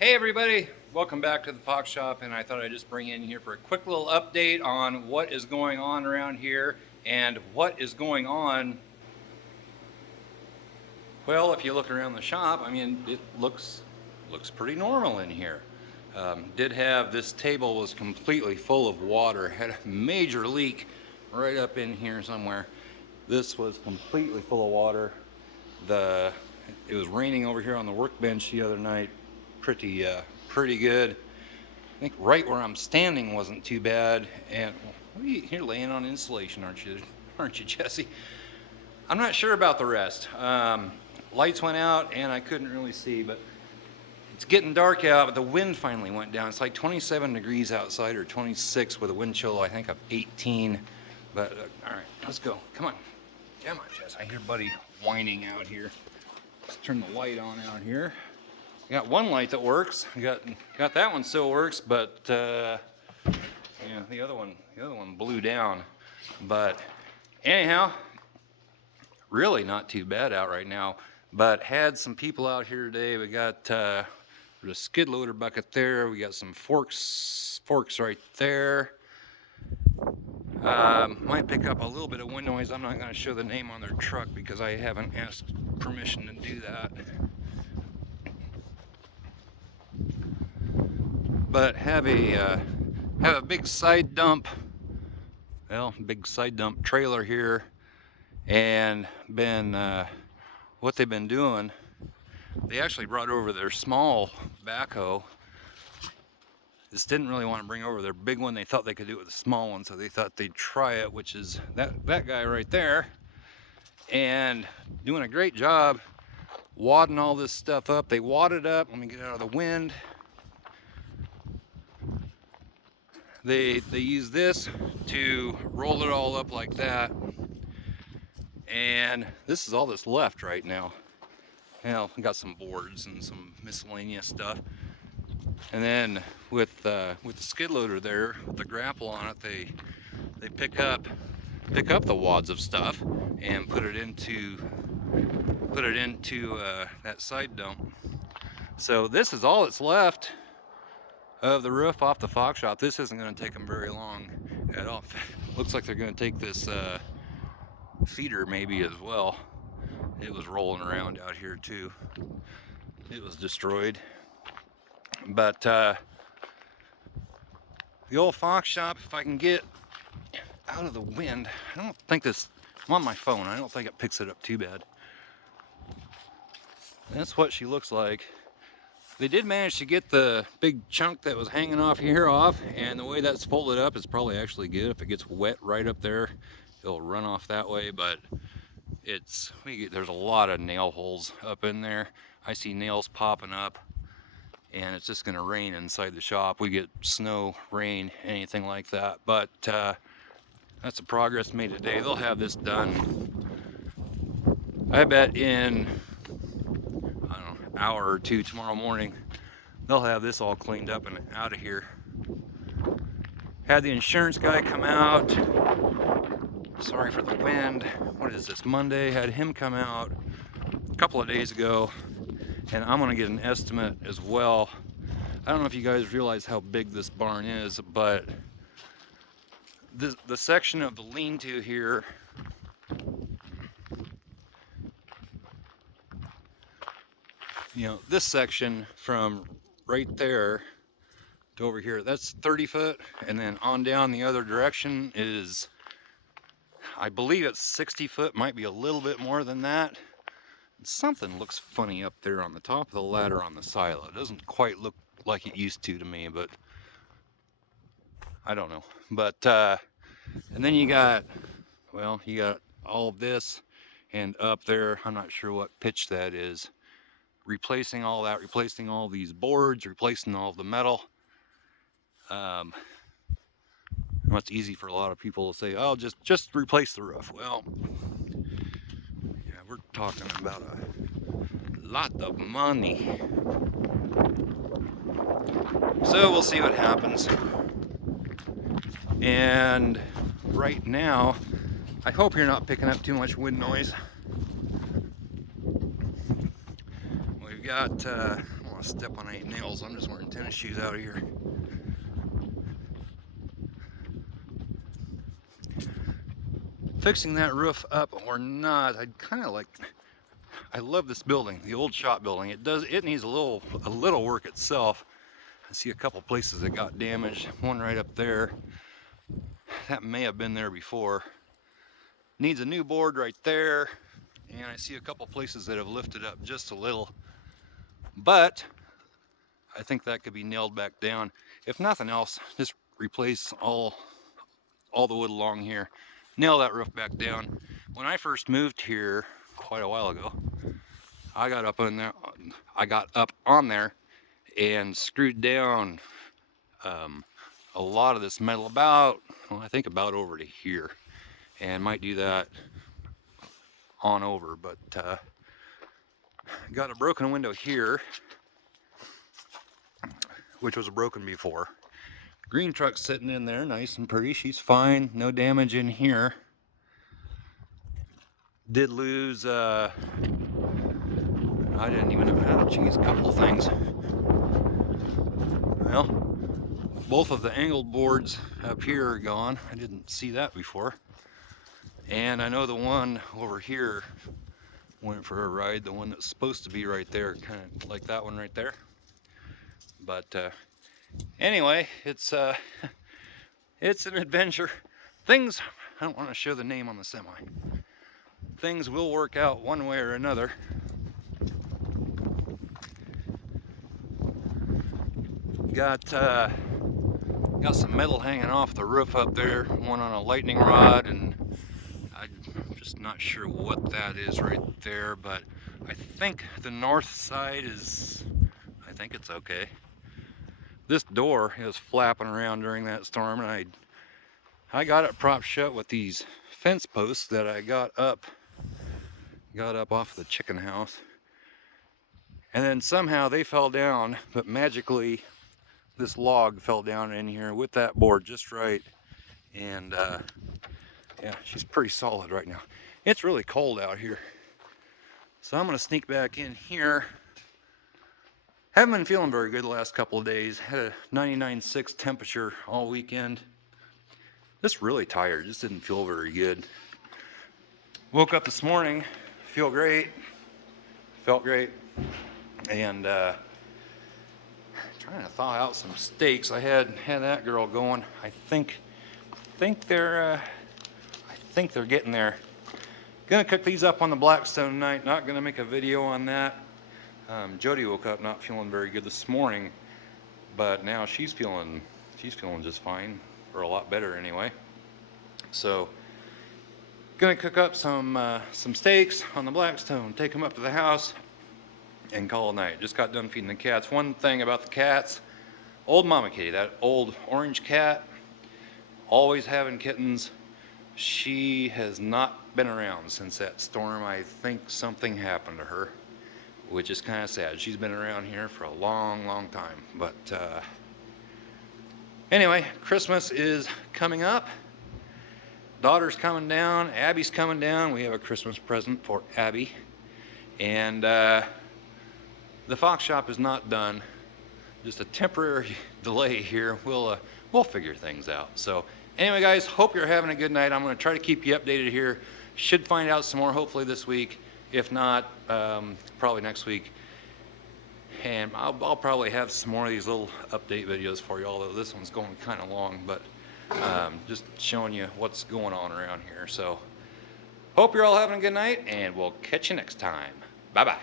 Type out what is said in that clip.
Hey everybody, welcome back to the Fox Shop, and I thought I'd just bring in here for a quick little update on what is going on around here and what is going on. Well, if you look around the shop, I mean, it looks pretty normal in here. Did have this table was completely full of water, had a major leak right up in here somewhere. This was completely full of water. The It was raining over here on the workbench the other night, pretty good. I think right where I'm standing wasn't too bad. And you're laying on insulation, aren't you? Aren't you, Jesse? I'm not sure about the rest. Lights went out and I couldn't really see, but it's getting dark out. But the wind finally went down. It's like 27 degrees outside, or 26 with a wind chill, I think, of 18. But all right, let's go. Come on, Jess. I hear Buddy whining out here. Let's turn the light on out here. Got one light that works. Got that one still works, but yeah, the other one blew down. But anyhow, really not too bad out right now. But had some people out here today. We got the skid loader bucket there. We got some forks right there. Might pick up a little bit of wind noise. I'm not going to show the name on their truck because I haven't asked permission to do that. But have a big side dump, big side dump trailer here, and what they've been doing, they actually brought over their small backhoe. This didn't really want to bring over their big one. They thought they could do it with a small one, so they thought they'd try it, which is that guy right there, and doing a great job wadding all this stuff up. They wadded up. Let me get out of the wind. They use this to roll it all up like that, and this is all that's left right now. We got some boards and some miscellaneous stuff, and then with the skid loader there with the grapple on it, they pick up the wads of stuff and put it into that side dump. So this is all that's left of the roof off the Fox Shop. This isn't going to take them very long at all. Looks like they're going to take this feeder maybe as well. It was rolling around out here too. It was destroyed. But the old Fox Shop, if I can get out of the wind, I don't think this, I'm on my phone, I don't think it picks it up too bad. That's what she looks like. They did manage to get the big chunk that was hanging off here off, and the way that's folded up is probably actually good. If it gets wet right up there, it'll run off that way, but there's a lot of nail holes up in there. I see nails popping up, and it's just gonna rain inside the shop. We get snow, rain, anything like that, but that's the progress made today. They'll have this done, I bet, in hour or two tomorrow morning. They'll have this all cleaned up and out of here. Had the insurance guy come out. Sorry for the wind. What is this, Monday? Had him come out a couple of days ago, and I'm gonna get an estimate as well. I don't know if you guys realize how big this barn is, but the section of the lean-to here, this section from right there to over here, that's 30 foot, and then on down the other direction is, I believe it's 60 foot, might be a little bit more than that. Something looks funny up there on the top of the ladder on the silo. It doesn't quite look like it used to me, but I don't know. But and then you got all of this, and up there, I'm not sure what pitch that is. Replacing all that, replacing all these boards, replacing all the metal. It's easy for a lot of people to say, oh, just replace the roof. Well, yeah, we're talking about a lot of money. So we'll see what happens. And right now, I hope you're not picking up too much wind noise. We've got, hold want to step on any nails. I'm just wearing tennis shoes out here. Fixing that roof up or not, I'd kind of like, I love this building, the old shop building. It needs a little work itself. I see a couple places that got damaged. One right up there. That may have been there before. Needs a new board right there. And I see a couple places that have lifted up just a little. But I think that could be nailed back down. If nothing else, just replace all the wood along here. Nail that roof back down. When I first moved here quite a while ago, I got up on there and screwed down a lot of this metal I think about over to here, and might do that on over, but got a broken window here, which was broken before. Green truck's sitting in there nice and pretty. She's fine, no damage in here. Did lose I didn't even know, geez, a couple of things. Well, both of the angled boards up here are gone. I didn't see that before. And I know the one over here went for a ride, the one that's supposed to be right there, kind of like that one right there. But anyway, it's it's an adventure. Things, I don't want to show the name on the semi. Things will work out one way or another. Got some metal hanging off the roof up there, one on a lightning rod, and I'm just not sure what that is right there, but I think the north side I think it's okay. This door is flapping around during that storm, and I got it propped shut with these fence posts that I got up off the chicken house. And then somehow they fell down, but magically this log fell down in here with that board just right. And yeah, she's pretty solid right now. It's really cold out here, so I'm gonna sneak back in here. Haven't been feeling very good the last couple of days. Had a 99.6 temperature all weekend. Just really tired, just didn't feel very good. Woke up this morning, feel great, felt great, and trying to thaw out some steaks. I had that girl going. I think they're getting there. Gonna cook these up on the Blackstone tonight. Not gonna make a video on that. Jody woke up not feeling very good this morning, but now she's feeling just fine, or a lot better anyway. So gonna cook up some steaks on the Blackstone, take them up to the house, and call it a night. Just got done feeding the cats. One thing about the cats, old Mama Kitty, that old orange cat, always having kittens. She has not been around since that storm. I think something happened to her, which is kind of sad. She's been around here for a long, long time. But anyway, Christmas is coming up. Daughter's coming down. Abby's coming down. We have a Christmas present for Abby. And the Fox shop is not done. Just a temporary delay here. We'll figure things out. So anyway, guys, hope you're having a good night. I'm going to try to keep you updated here. Should find out some more hopefully this week. If not, probably next week. And I'll probably have some more of these little update videos for you, although this one's going kind of long, but just showing you what's going on around here. So hope you're all having a good night, and we'll catch you next time. Bye-bye.